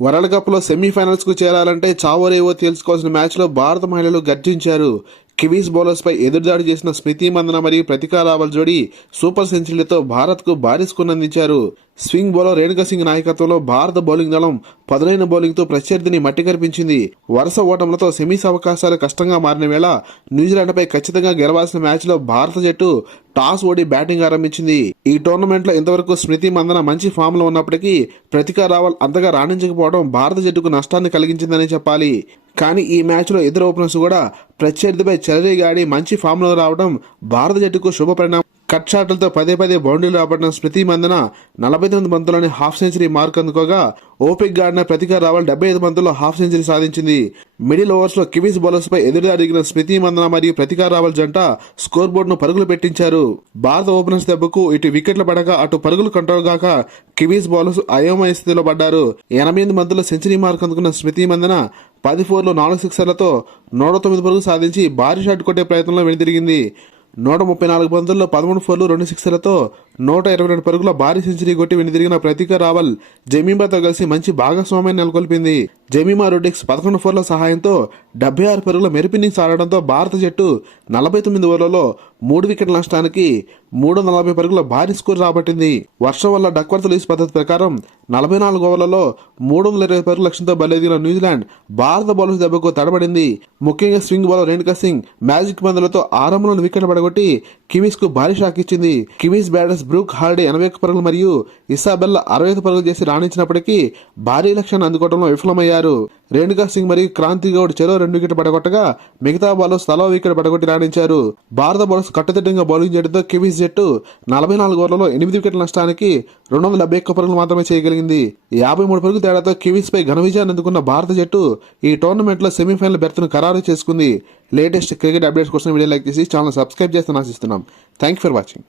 World కప్లో సెమీఫైనల్స్కు చేరాలంటే చావోరేవో తెలుసుకోవాల్సిన మ్యాచ్లో భారత మహిళలు గర్జించారు. కివీస్ బౌలర్స్పై ఎదురుదాడి చేసిన స్మృతి మందన మరియు ప్రతికా రావల్ జోడీ సూపర్ సెంచరీలతో భారత్కు భారీ స్కోర్ అందించారు. స్వింగ్ బౌలర్ రేణుకా సింగ్ నాయకత్వంలో భారత బౌలింగ్ దళం పదునైన బౌలింగ్తో ప్రత్యర్థిని మట్టి కనిపించింది వరుస ఓటములతో సెమీస్ అవకాశాలు కష్టంగా మారిన వేళ న్యూజిలాండ్పై ఖచ్చితంగా గెలవాల్సిన మ్యాచ్లో భారత జట్టు టాస్ ఓడి బ్యాటింగ్ ఆరంభించింది. ఈ టోర్నమెంట్లో ఇంతవరకు స్మృతి మందన మంచి ఫామ్లో ఉన్నప్పటికీ ప్రతికా రావల్ అంతగా రాణించకపోవడం భారత జట్టుకు నష్టాన్ని కలిగించిందని చెప్పాలి. కానీ ఈ మ్యాచ్లో ఇద్దరు ఓపెనర్స్ కూడా ప్రత్యర్థిపై చెలరీగాడి మంచి ఫామ్లో రావడం భారత జట్టుకు శుభపరిణామం. కట్ షాట్లతో పదే పదే బౌండరీలు రాబడిన స్మృతి మందన నలభై తొమ్మిది బంతుల్లోనే హాఫ్ సెంచరీ మార్క్ అందుకోగా ఓపిక్ గాడిన ప్రతికా రావల్ డెబ్బై ఐదు బంతుల్లో హాఫ్ సెంచరీ సాధించింది. మిడిల్ ఓవర్స్లో కివీస్ బౌలర్స్ పై ఎదురు అడిగిన స్మృతి మందన మరియు ప్రతికా రావల్ జంట స్కోర్ బోర్డ్ను పరుగులు పెట్టించారు. భారత ఓపెనర్స్ దెబ్బకు ఇటు వికెట్లు పడక అటు పరుగులు కంట్రోల్ కాక కివీస్ బౌలర్స్ అయోమయ స్థితిలో పడ్డారు. ఎనభై ఎనిమిది సెంచరీ మార్క్ అందుకున్న స్మృతి మందన పది ఫోర్లు నాలుగు సిక్సర్లతో నూట తొమ్మిది పరుగులు సాధించి భారీ షాట్ కొట్టే ప్రయత్నంలో వెనుదిరిగింది. నూట ముప్పై నాలుగు బంతుల్లో పదమూడు ఫోర్లు రెండు సిక్స్లతో నూట ఇరవై రెండు పరుగుల భారీ సెంచరీ కొట్టి వెనుదిరిగిన ప్రతీక రావల్ జమీమాతో కలిసి మంచి భాగస్వామ్యాన్ని నెలకొల్పింది. జమీమా రొడ్డిక్స్ పదకొండు ఫోర్ల సహాయంతో డెబ్బై ఆరు పరుగుల మెరుపిన్నింగ్స్ ఆడడంతో భారత జట్టు నలభై తొమ్మిది ఓవర్లలో మూడు వికెట్ల నష్టానికి మూడు వందల నలభై పరుగుల భారీ స్కోర్ రాబట్టింది. వర్షం వల్ల డక్వర్త్ లీస్ పద్ధతి ప్రకారం నలభై నాలుగు ఓవర్లలో మూడు వందల ఇరవై పరుగుల లక్ష్యంతో బలెదిగిన న్యూజిలాండ్ భారత బౌలర్స్ దెబ్బకు తడబడింది. ముఖ్యంగా swing bowler Renuka Singh magic పందులతో ఆరంభంలో వికెట్ పడగొట్టి కివీస్కు భారీ షాక్ ఇచ్చింది. కివీస్ బ్యాటర్స్ బ్రూక్ హార్డే ఎనభై ఒక్క పరుగులు మరియు ఇసాబెల్లా అరవై ఐదు పరుగులు చేసి రాణించినప్పటికీ భారీ లక్ష్యాన్ని అందుకోవడంలో విఫలమయ్యారు. రేణుకా సింగ్ మరియు క్రాంతి గౌడ్ చెరో రెండు వికెట్ పడగొట్టగా మిగతా బాలర్స్ తలో వికెట్ పడగొట్టి రాణించారు. భారత బౌలర్స్ కట్టుదిట్టంగా బౌలింగ్ చేయడంతో కివీస్ జట్టు నలభై నాలుగు ఓవర్లలో ఎనిమిది వికెట్ల నష్టానికి రెండు వందల డెబ్బై ఒక్క పరుగులు మాత్రమే చేయగలిగింది. యాభై మూడు పరుగుల తేడాతో కివీస్ పై ఘన విజయాన్ని అందుకున్న భారత జట్టు ఈ టోర్నమెంట్లో సెమీఫైనల్ బెర్త్ను ఖరారు చేసుకుంది. లేటెస్ట్ క్రికెట్ అప్డేట్స్ కోసం వీడియో లైక్ చేసి ఛానల్ సబ్స్క్రైబ్ చేస్తాను ఆశిస్తున్నాం. Thank for watching.